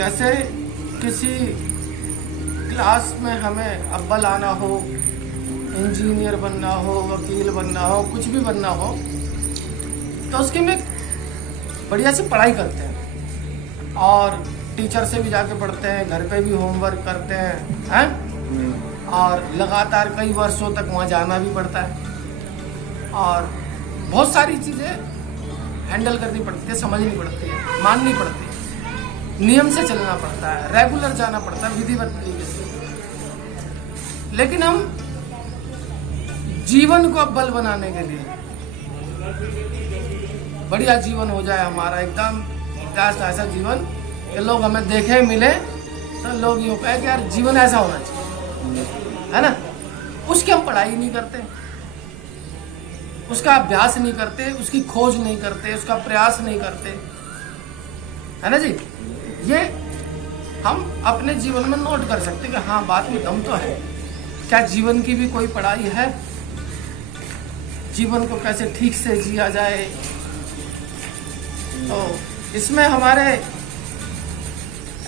जैसे किसी क्लास में हमें अव्वल आना हो, इंजीनियर बनना हो, वकील बनना हो, कुछ भी बनना हो, तो उसके में बढ़िया से पढ़ाई करते हैं और टीचर से भी जाके पढ़ते हैं, घर पे भी होमवर्क करते हैं, और लगातार कई वर्षों तक वहाँ जाना भी पड़ता है और बहुत सारी चीज़ें हैंडल करनी पड़ती है, समझनी पड़ती है, माननी पड़ती है, नियम से चलना पड़ता है, रेगुलर जाना पड़ता है विधिवत तरीके से। लेकिन हम जीवन को अव्वल बनाने के लिए, बढ़िया जीवन हो जाए हमारा एकदम ऐसा जीवन कि लोग हमें देखे मिले तो लोग यूँ कहे कि यार जीवन ऐसा होना चाहिए, है ना, उसकी हम पढ़ाई नहीं करते, उसका अभ्यास नहीं करते, उसकी खोज नहीं करते, उसका प्रयास नहीं करते, है ना जी। ये हम अपने जीवन में नोट कर सकते हैं कि हाँ बात में दम तो है। क्या जीवन की भी कोई पढ़ाई है? जीवन को कैसे ठीक से जिया जाए, तो इसमें हमारे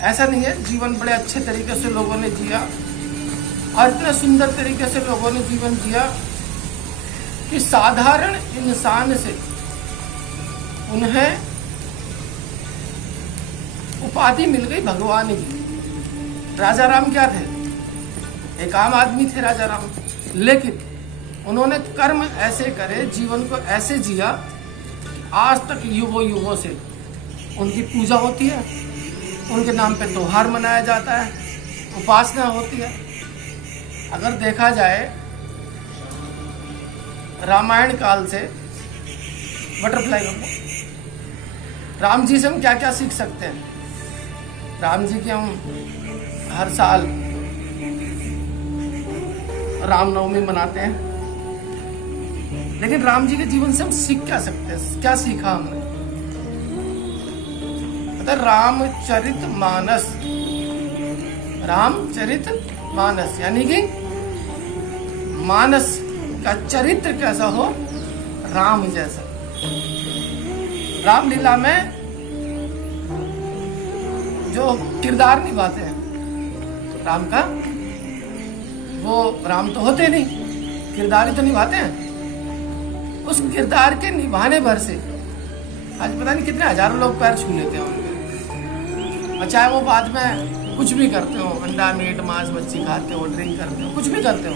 ऐसा नहीं है, जीवन बड़े अच्छे तरीके से लोगों ने जिया और इतने सुंदर तरीके से लोगों ने जीवन जिया कि साधारण इंसान से उन्हें उपाधि मिल गई भगवान की। राजा राम क्या थे? एक आम आदमी थे राजा राम, लेकिन उन्होंने कर्म ऐसे करे, जीवन को ऐसे जिया, आज तक युगों युगों से उनकी पूजा होती है, उनके नाम पे त्योहार मनाया जाता है, उपासना होती है। अगर देखा जाए रामायण काल से बटरफ्लाई को, राम जी से हम क्या क्या सीख सकते हैं? राम जी की हम हर साल रामनवमी मनाते हैं, लेकिन राम जी के जीवन से हम सीख क्या सकते हैं? क्या सीखा हमने? रामचरित मानस, रामचरित मानस यानी कि मानस का चरित्र कैसा हो? राम जैसा। रामलीला में जो किरदार निभाते हैं राम का, वो राम तो होते नहीं, किरदार ही तो निभाते हैं। उस किरदार के निभाने भर से आज पता नहीं कितने हजारों लोग पैर छू लेते हैं उनके, और चाहे वो बाद में कुछ भी करते हो, अंडा मीट मांस मच्छी खाते हो, ड्रिंक करते हो, कुछ भी करते हो,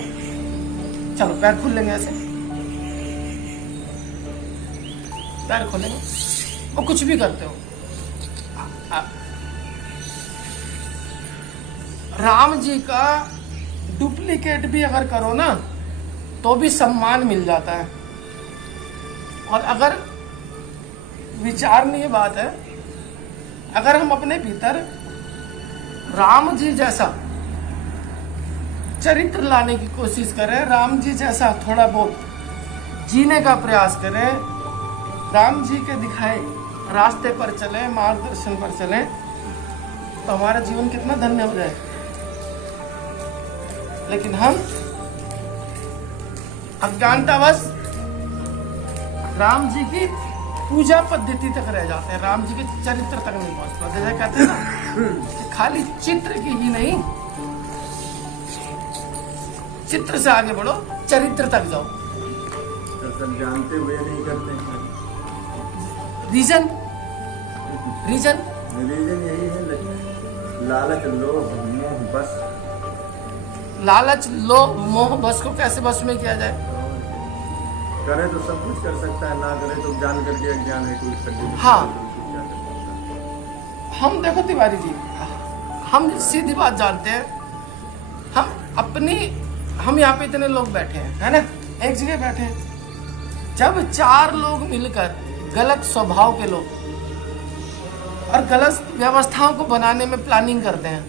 चलो पैर खोल लेंगे, ऐसे पैर खोलेंगे, वो कुछ भी करते हो। राम जी का डुप्लीकेट भी अगर करो ना तो भी सम्मान मिल जाता है। और अगर विचारणीय बात है, अगर हम अपने भीतर राम जी जैसा चरित्र लाने की कोशिश करें, राम जी जैसा थोड़ा बहुत जीने का प्रयास करें, राम जी के दिखाए रास्ते पर चलें, मार्गदर्शन पर चलें, तो हमारा जीवन कितना धन्य हो जाए। लेकिन हम अज्ञानतावश राम जी की पूजा पद्धति तक रह जाते हैं, राम जी के चरित्र तक नहीं पहुंच पाते। जैसे कहते हैं ना कि खाली चित्र की ही नहीं, चित्र से आगे बढ़ो, चरित्र तक जाओ। सब जानते हुए नहीं करते हैं। रीजन रीजन यही है, लालच लोभ मोह बस। लालच लोभ मोह बस को कैसे बस में किया जाए? करे तो सब कुछ कर सकता है, ना करे तो जान करके अज्ञान है कोई। हाँ, हम देखो तिवारी जी, हम सीधी बात जानते हैं, हम यहाँ पे इतने लोग बैठे हैं, है ना, एक जगह बैठे हैं। जब 4 लोग मिलकर गलत स्वभाव के लोग और गलत व्यवस्थाओं को बनाने में प्लानिंग करते हैं,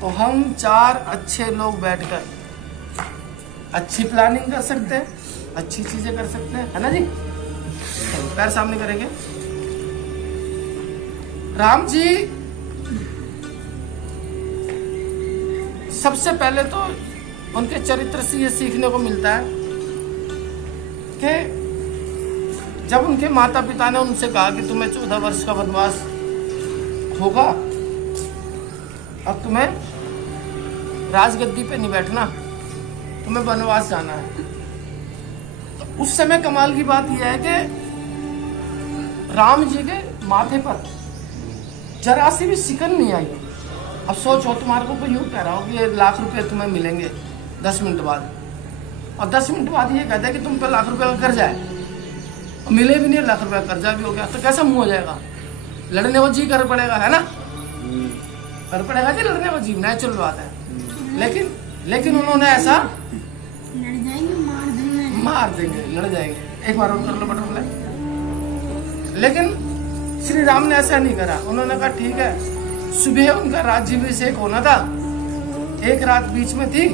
तो हम 4 अच्छे लोग बैठकर अच्छी प्लानिंग कर सकते हैं, अच्छी चीजें कर सकते हैं, है ना जी। पैर सामने करेंगे। राम जी सबसे पहले तो उनके चरित्र से ये सीखने को मिलता है कि जब उनके माता पिता ने उनसे कहा कि तुम्हें 14 वर्ष का वनवास होगा अब तुम्हें राजगद्दी पे नहीं बैठना, तुम्हें वनवास जाना है। तो उस समय कमाल की बात यह है कि राम जी के माथे पर जरा सी भी सिकन नहीं आई। अब सोचो, तुम्हारे को कोई यूं कह रहा हो कि ये लाख रुपए तुम्हें मिलेंगे 10 मिनट बाद, और 10 मिनट बाद ये कहता है कि तुम पे लाख रुपए का कर्जा है, और मिले भी नहीं, लाख रुपए का कर्जा भी हो गया, तो कैसा मुंह हो जाएगा? लड़ने को जी कर पड़ेगा, है ना? कर पड़ेगा जी लड़ने को जी, नेचुरल बात है। लेकिन उन्होंने ऐसा लड़ जाएंगे, मार देंगे, लड़ जाएंगे। एक बार और कर लो बटन प्रेस। लेकिन श्री राम ने ऐसा नहीं करा। उन्होंने कहा ठीक है, सुबह उनका राज्याभिषेक होना था, एक रात बीच में थी,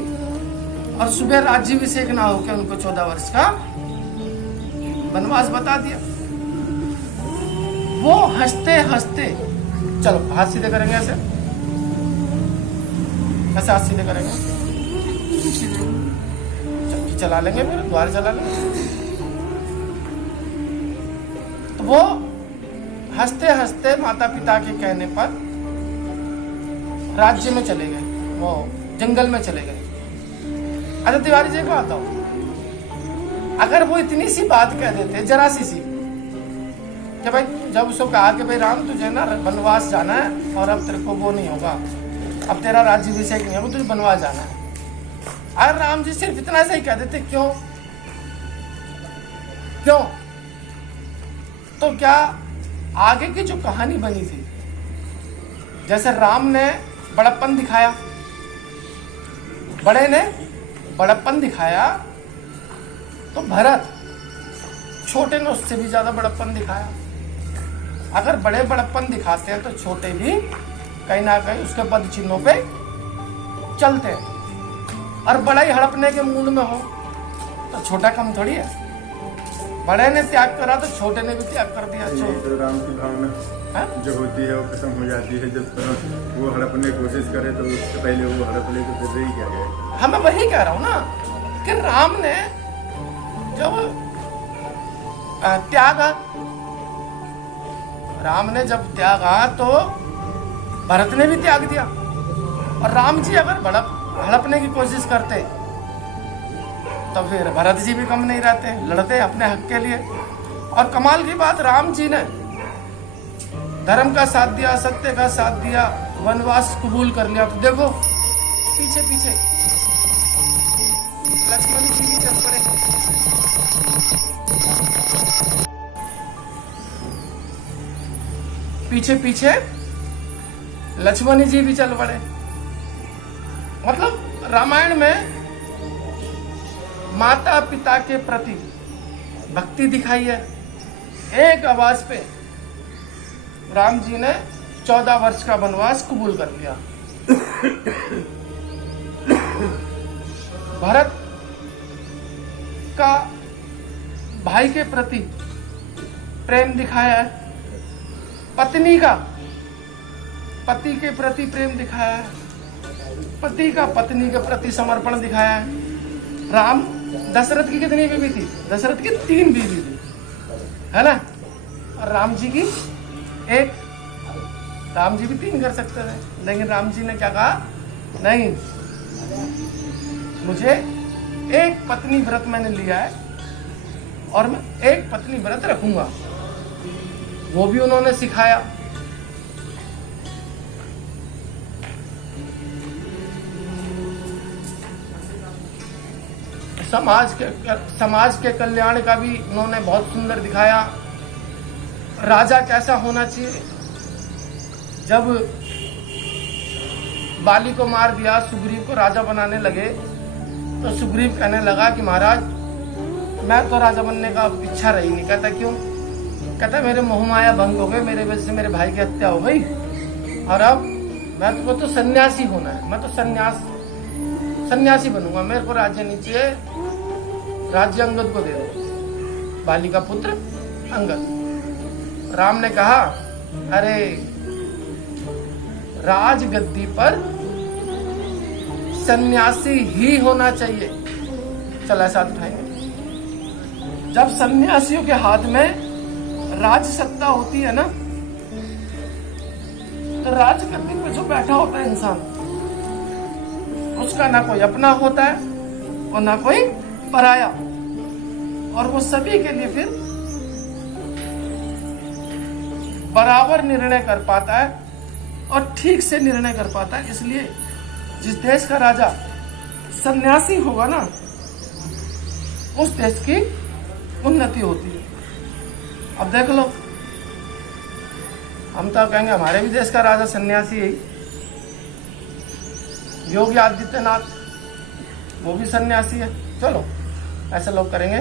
और सुबह राज्याभिषेक ना होकर उनको 14 वर्ष का वनवास बता दिया। वो हंसते हंसते, चलो हाथ सीधे करेंगे, ऐसे हाथ सीधे करेंगे, चक्की चला लेंगे, फिर द्वार चला लेंगे। तो वो हंसते हंसते माता पिता के कहने पर राज्य में चले गए, वो जंगल में चले गए। अच्छा तिवारी जी को आता हूं, अगर वो इतनी सी बात कह देते, जरा सी कि भाई, जब उसको कहा कि भाई राम तुझे ना वनवास जाना है, और अब तेरे को वो नहीं होगा, अब तेरा राज्याभिषेक नहीं होगा, तुझे वनवास जाना है। अगर राम जी सिर्फ इतना सा ही कह देते, क्यों तो क्या आगे की जो कहानी बनी थी, जैसे राम ने बड़प्पन दिखाया, बड़े ने बड़प्पन दिखाया, तो भरत छोटे ने उससे भी ज्यादा बड़प्पन दिखाया। अगर बड़े बड़प्पन दिखाते हैं तो छोटे भी कहीं ना कहीं उसके पद चिन्हों पे चलते हैं। और बड़ा ही हड़पने के मूड में हो तो छोटा कम थोड़ी है। बड़े ने त्याग करा तो छोटे ने भी त्याग कर दिया। तो राम की भावना जो होती है वो खत्म हो जाती है। जब वो हड़पने की कोशिश करे तो उससे पहले वो हड़पने को फिर ही क्या गया। हाँ, मैं वही कह रहा हूँ ना कि राम ने जब त्यागा, राम ने जब त्यागा तो भरत ने भी त्याग दिया। और राम जी अगर हड़पने की कोशिश करते तो फिर भरत जी भी कम नहीं रहते, लड़ते अपने हक के लिए। और कमाल की बात, राम जी ने धर्म का साथ दिया, सत्य का साथ दिया, वनवास कबूल कर लिया। तो देखो पीछे पीछे लक्ष्मण जी भी चल पड़े। पीछे पीछे लक्ष्मण जी भी चल पड़े। मतलब रामायण में माता पिता के प्रति भक्ति दिखाई है। एक आवाज पे राम जी ने 14 वर्ष का वनवास कबूल कर लिया। भरत का भाई के प्रति प्रेम दिखाया है। पत्नी का पति के प्रति प्रेम दिखाया है। पति का पत्नी के प्रति समर्पण दिखाया है। राम दशरथ की कितनी बीवी थी? दशरथ की 3 बीवी थी, है ना? और राम जी की 1। राम जी भी 3 कर सकते थे, लेकिन राम जी ने क्या कहा? नहीं, मुझे 1 पत्नी व्रत मैंने लिया है और मैं 1 पत्नी व्रत रखूंगा। वो भी उन्होंने सिखाया। समाज के कल्याण का भी उन्होंने बहुत सुंदर दिखाया। राजा कैसा होना चाहिए। जब बाली को मार दिया, सुग्रीव को राजा बनाने लगे, तो सुग्रीव कहने लगा कि महाराज मैं तो राजा बनने का इच्छा रही नहीं। कहता क्यों? कहता मेरे मोह माया भंग हो गए, मेरे वजह से मेरे भाई की हत्या हो गई, और अब मैं तो सन्यासी होना है। मैं तो सन्यासी बनूंगा, मेरे को राज्य नहीं चाहिए, राज्य अंगद को दे दो। बाली का पुत्र अंगद। राम ने कहा अरे राजगद्दी पर सन्यासी ही होना चाहिए। चल ऐसा उठाएंगे। जब सन्यासियों के हाथ में राज सत्ता होती है ना, तो राजगद्दी पे जो बैठा होता है इंसान, उसका ना कोई अपना होता है और ना कोई पराया, और वो सभी के लिए फिर बराबर निर्णय कर पाता है और ठीक से निर्णय कर पाता है। इसलिए जिस देश का राजा सन्यासी होगा ना, उस देश की उन्नति होती है। अब देख लो, हम तो कहेंगे हमारे भी देश का राजा सन्यासी है, योगी आदित्यनाथ, वो भी सन्यासी है। चलो ऐसे लोग करेंगे